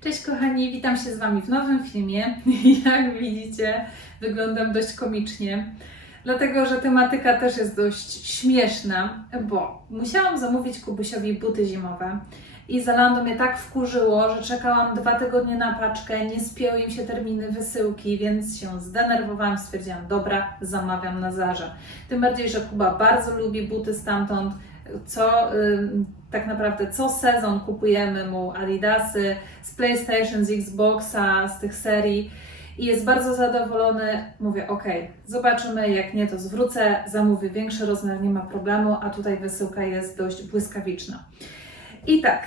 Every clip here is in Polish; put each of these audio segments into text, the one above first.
Cześć kochani, witam się z Wami w nowym filmie. Jak widzicie, wyglądam dość komicznie, dlatego że tematyka też jest dość śmieszna, bo musiałam zamówić Kubusiowi buty zimowe i Zalando mnie tak wkurzyło, że czekałam dwa tygodnie na paczkę, nie spięły im się terminy wysyłki, więc się zdenerwowałam, stwierdziłam, dobra, zamawiam na Zarze. Tym bardziej, że Kuba bardzo lubi buty stamtąd, co tak naprawdę co sezon kupujemy mu Adidasy z PlayStation, z Xboxa, z tych serii i jest bardzo zadowolony. Mówię, ok, zobaczymy, jak nie, to zwrócę, zamówię większy rozmiar, nie ma problemu, a tutaj wysyłka jest dość błyskawiczna. I tak,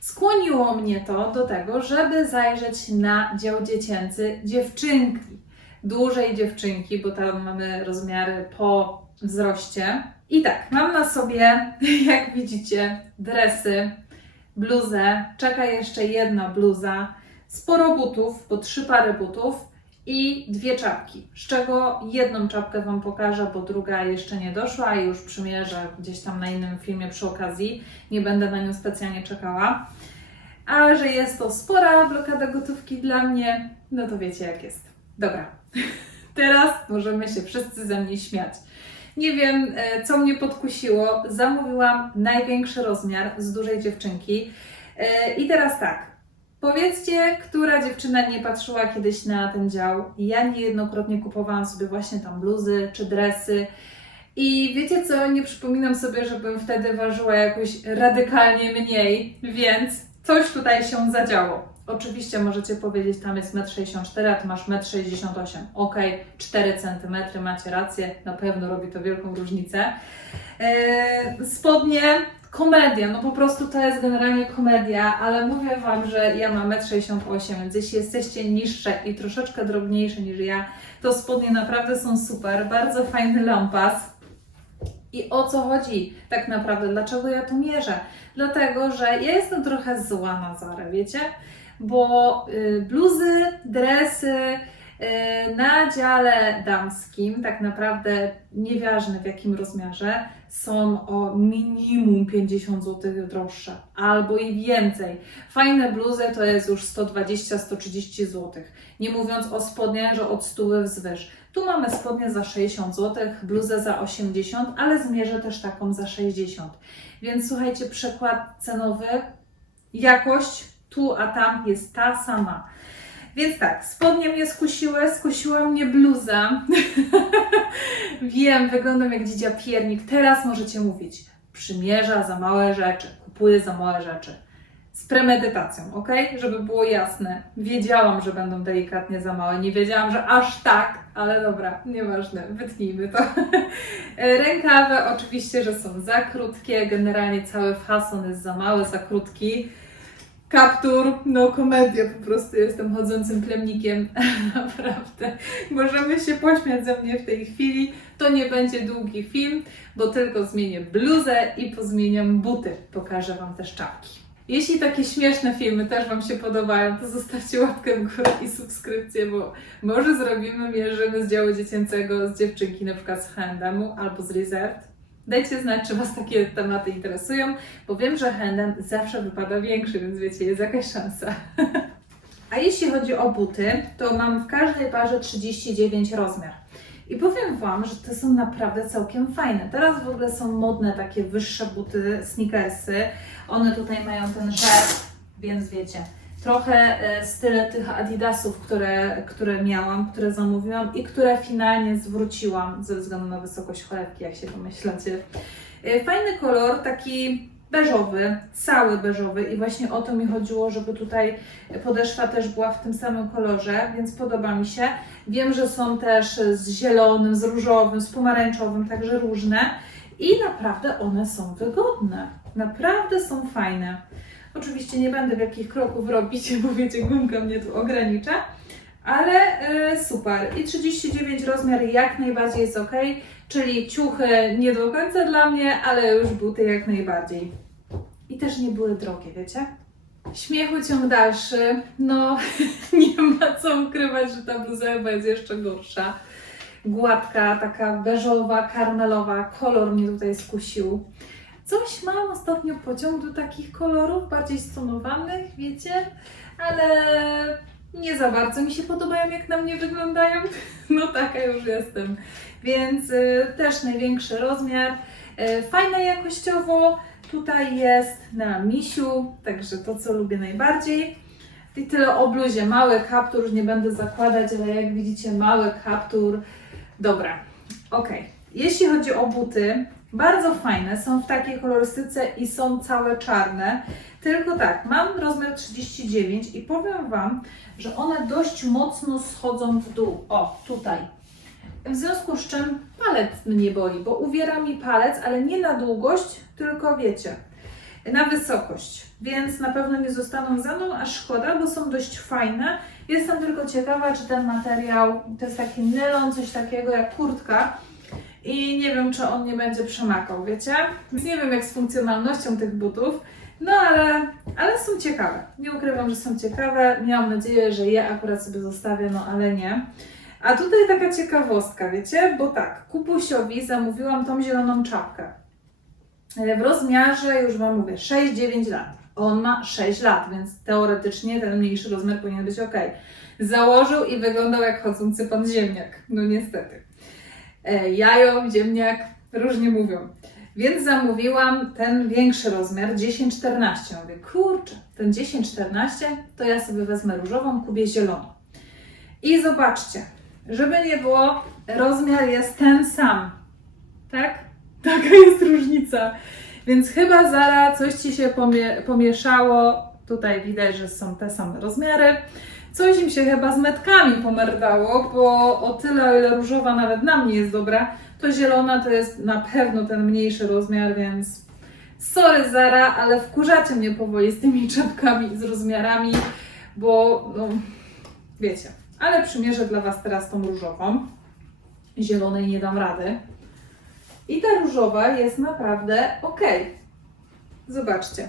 skłoniło mnie to do tego, żeby zajrzeć na dział dziecięcy dziewczynki, dużej dziewczynki, bo tam mamy rozmiary po wzroście. I tak, mam na sobie, jak widzicie, dresy, bluzę, czeka jeszcze jedna bluza, sporo butów, bo trzy pary butów i dwie czapki, z czego jedną czapkę Wam pokażę, bo druga jeszcze nie doszła i już przymierzę gdzieś tam na innym filmie przy okazji, nie będę na nią specjalnie czekała. A że jest to spora blokada gotówki dla mnie, no to wiecie jak jest. Dobra, teraz możemy się wszyscy ze mnie śmiać. Nie wiem, e, co mnie podkusiło. Zamówiłam największy rozmiar z dużej dziewczynki. E, I teraz tak. Powiedzcie, która dziewczyna nie patrzyła kiedyś na ten dział. Ja niejednokrotnie kupowałam sobie właśnie tam bluzy czy dresy. I wiecie co, nie przypominam sobie, żebym wtedy ważyła jakoś radykalnie mniej, więc coś tutaj się zadziało. Oczywiście możecie powiedzieć, tam jest 1,64 m, a ty masz 1,68 m. Ok, 4 cm, macie rację, na pewno robi to wielką różnicę. Eee, spodnie, komedia, no po prostu to jest generalnie komedia, ale mówię Wam, że ja mam 1,68 m, więc jeśli jesteście niższe i troszeczkę drobniejsze niż ja, to spodnie naprawdę są super, bardzo fajny lampas. I o co chodzi tak naprawdę? Dlaczego ja to mierzę? Dlatego, że ja jestem trochę zła na Zarę, wiecie? Bo y, bluzy, dresy y, na dziale damskim, tak naprawdę nieważne w jakim rozmiarze, są o minimum 50 zł droższe, albo i więcej. Fajne bluzy to jest już 120-130 zł. Nie mówiąc o spodniach, że od 100 wzwyż. Tu mamy spodnie za 60 zł, bluzę za 80, ale zmierzę też taką za 60. Więc słuchajcie, przekład cenowy, jakość tu a tam jest ta sama. Więc tak, spodnie mnie skusiły, skusiła mnie bluza. Wiem, wyglądam jak dzidzia piernik. Teraz możecie mówić, przymierza za małe rzeczy, kupuje za małe rzeczy. Z premedytacją, ok? Żeby było jasne. Wiedziałam, że będą delikatnie za małe. Nie wiedziałam, że aż tak, ale dobra, nieważne, wytnijmy to. Rękawy oczywiście, że są za krótkie. Generalnie cały fason jest za mały, za krótki. Kaptur, no komedia, po prostu jestem chodzącym plemnikiem, naprawdę. Możemy się pośmiać ze mnie w tej chwili. To nie będzie długi film, bo tylko zmienię bluzę i pozmieniam buty. Pokażę Wam też czapki. Jeśli takie śmieszne filmy też Wam się podobają, to zostawcie łapkę w górę i subskrypcję, bo może zrobimy, mierzymy z działu dziecięcego z dziewczynki, na przykład z H&M albo z Reserved. Dajcie znać, czy Was takie tematy interesują, bo wiem, że H&M zawsze wypada większy, więc wiecie, jest jakaś szansa. A jeśli chodzi o buty, to mam w każdej parze 39 rozmiar. I powiem Wam, że te są naprawdę całkiem fajne. Teraz w ogóle są modne takie wyższe buty, sneakersy. One tutaj mają ten żer, więc wiecie, trochę e, style tych Adidasów, które, które miałam, które zamówiłam i które finalnie zwróciłam ze względu na wysokość cholewki, jak się domyślacie. E, Fajny kolor, taki beżowy, cały beżowy i właśnie o to mi chodziło, żeby tutaj podeszwa też była w tym samym kolorze, więc podoba mi się. Wiem, że są też z zielonym, z różowym, z pomarańczowym, także różne i naprawdę one są wygodne. Naprawdę są fajne. Oczywiście nie będę wielkich kroków robić, bo wiecie, gumka mnie tu ogranicza, ale e, super. I 39 rozmiar jak najbardziej jest ok, czyli ciuchy nie do końca dla mnie, ale już buty jak najbardziej. I też nie były drogie, wiecie? Śmiechu ciąg dalszy. No, nie ma co ukrywać, że ta bluza jest jeszcze gorsza. Gładka, taka beżowa, karmelowa, kolor mnie tutaj skusił. Coś mam ostatnio pociąg do takich kolorów, bardziej stonowanych, wiecie, ale nie za bardzo mi się podobają, jak na mnie wyglądają. No taka już jestem. Więc y, też największy rozmiar. Y, fajne jakościowo. Tutaj jest na misiu, także to, co lubię najbardziej. I tyle o bluzie. Mały kaptur, już nie będę zakładać, ale jak widzicie, mały kaptur. Dobra, ok. Jeśli chodzi o buty, bardzo fajne. Są w takiej kolorystyce i są całe czarne. Tylko tak, mam rozmiar 39 i powiem Wam, że one dość mocno schodzą w dół. O, tutaj. W związku z czym palec mnie boli, bo uwiera mi palec, ale nie na długość, tylko wiecie, na wysokość. Więc na pewno nie zostaną ze mną, a szkoda, bo są dość fajne. Jestem tylko ciekawa, czy ten materiał to jest taki nylon, coś takiego jak kurtka. I nie wiem, czy on nie będzie przemakał, wiecie? Nie wiem, jak z funkcjonalnością tych butów. No ale, ale są ciekawe. Nie ukrywam, że są ciekawe. Miałam nadzieję, że je akurat sobie zostawię, no ale nie. A tutaj taka ciekawostka, wiecie? Bo tak, Kubusiowi zamówiłam tą zieloną czapkę. E, W rozmiarze, już Wam mówię, 6-9 lat. On ma 6 lat, więc teoretycznie ten mniejszy rozmiar powinien być ok. Założył i wyglądał jak chodzący pan ziemniak. No niestety. E, Jajo, ziemniak, różnie mówią. Więc zamówiłam ten większy rozmiar 10-14. Mówię, kurczę, ten 10-14 to ja sobie wezmę różową, kupię zieloną. I zobaczcie, żeby nie było, rozmiar jest ten sam. Tak? Taka jest różnica. Więc chyba Zara coś Ci się pomie- pomieszało. Tutaj widać, że są te same rozmiary. Coś im się chyba z metkami pomerdało, bo o tyle, o ile różowa nawet na mnie jest dobra, to zielona to jest na pewno ten mniejszy rozmiar, więc sorry Zara, ale wkurzacie mnie powoli z tymi czapkami, z rozmiarami, bo no, wiecie. Ale przymierzę dla Was teraz tą różową. Zielonej nie dam rady. I ta różowa jest naprawdę ok. Zobaczcie.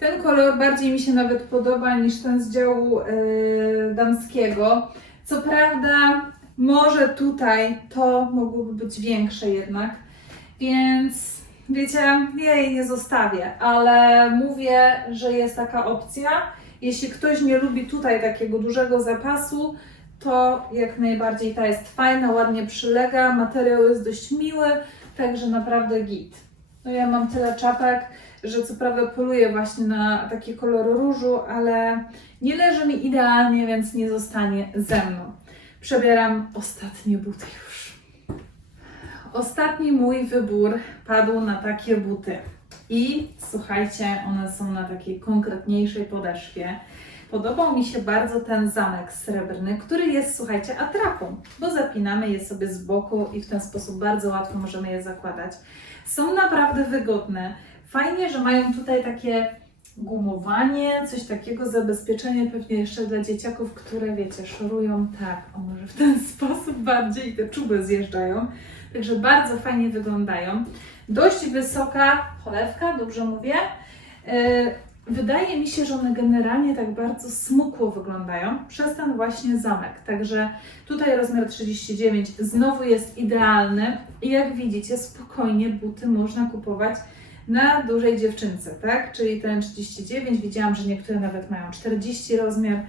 Ten kolor bardziej mi się nawet podoba niż ten z działu yy, damskiego. Co prawda, może tutaj to mogłoby być większe jednak, więc wiecie, ja jej nie zostawię, ale mówię, że jest taka opcja. Jeśli ktoś nie lubi tutaj takiego dużego zapasu, to jak najbardziej ta jest fajna, ładnie przylega, materiał jest dość miły, także naprawdę git. No ja mam tyle czapek, że co prawda poluję właśnie na taki kolor różu, ale nie leży mi idealnie, więc nie zostanie ze mną. Przebieram ostatnie buty już. Ostatni mój wybór padł na takie buty. I słuchajcie, one są na takiej konkretniejszej podeszwie. Podobał mi się bardzo ten zamek srebrny, który jest, słuchajcie, atrapą, bo zapinamy je sobie z boku i w ten sposób bardzo łatwo możemy je zakładać. Są naprawdę wygodne. Fajnie, że mają tutaj takie gumowanie, coś takiego, zabezpieczenie pewnie jeszcze dla dzieciaków, które wiecie, szorują tak, o może w ten sposób bardziej te czuby zjeżdżają. Także bardzo fajnie wyglądają. Dość wysoka cholewka, dobrze mówię. Yy, Wydaje mi się, że one generalnie tak bardzo smukło wyglądają przez ten właśnie zamek. Także tutaj rozmiar 39 znowu jest idealny i jak widzicie, spokojnie buty można kupować na dużej dziewczynce, tak? Czyli ten 39, widziałam, że niektóre nawet mają 40 rozmiar.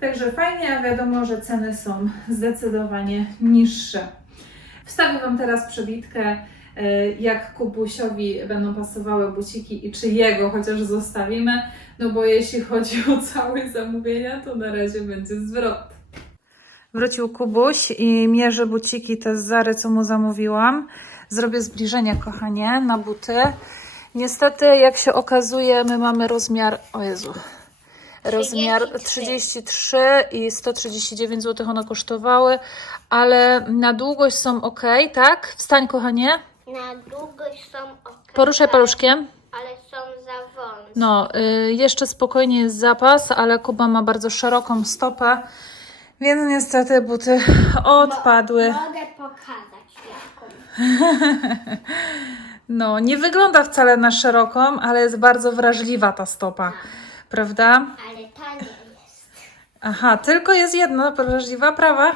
Także fajnie, a wiadomo, że ceny są zdecydowanie niższe. Wstawię Wam teraz przebitkę e, jak Kubusiowi będą pasowały buciki i czy jego chociaż zostawimy, no bo jeśli chodzi o całe zamówienia, to na razie będzie zwrot. Wrócił Kubuś i mierzy buciki te z Zary, co mu zamówiłam. Zrobię zbliżenie, kochanie, na buty. Niestety, jak się okazuje, my mamy rozmiar, o Jezu, rozmiar 33 i 139 zł one kosztowały, ale na długość są ok, tak? Wstań, kochanie. Na długość są ok. Poruszaj paluszkiem. Ale są za wąskie. No, y, jeszcze spokojnie jest zapas, ale Kuba ma bardzo szeroką stopę, więc niestety buty odpadły. Mogę pokazać jaką. No, nie wygląda wcale na szeroką, ale jest bardzo wrażliwa ta stopa, prawda? Ale ta nie jest. Aha, tylko jest jedna wrażliwa, prawa?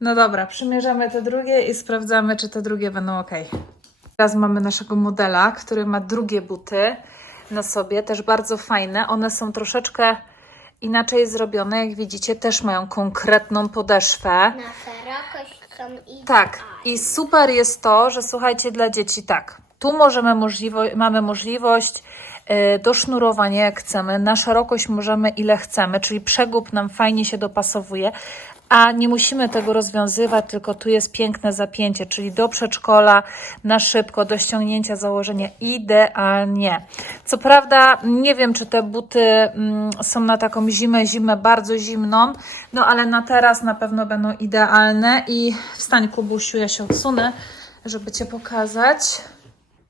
No dobra, przymierzamy te drugie i sprawdzamy, czy te drugie będą ok. Teraz mamy naszego modela, który ma drugie buty na sobie, też bardzo fajne. One są troszeczkę inaczej zrobione, jak widzicie, też mają konkretną podeszwę. Na szerokość są i Tak, i super jest to, że słuchajcie, dla dzieci tak. Tu możemy możliwo- mamy możliwość e, do sznurowania jak chcemy. Na szerokość możemy ile chcemy, czyli przegub nam fajnie się dopasowuje, a nie musimy tego rozwiązywać, tylko tu jest piękne zapięcie, czyli do przedszkola na szybko, do ściągnięcia założenia idealnie. Co prawda, nie wiem, czy te buty mm, są na taką zimę, zimę bardzo zimną, no ale na teraz na pewno będą idealne i wstań Kubusiu, ja się odsunę, żeby Cię pokazać.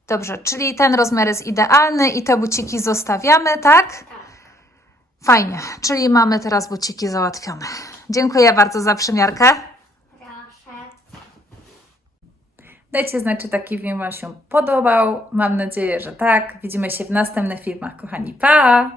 Dobrze, czyli ten rozmiar jest idealny i te buciki zostawiamy, tak? Fajnie, czyli mamy teraz buciki załatwione. Dziękuję bardzo za przymiarkę. Proszę. Dajcie znać, czy taki film Wam się podobał. Mam nadzieję, że tak. Widzimy się w następnych filmach, kochani. Pa!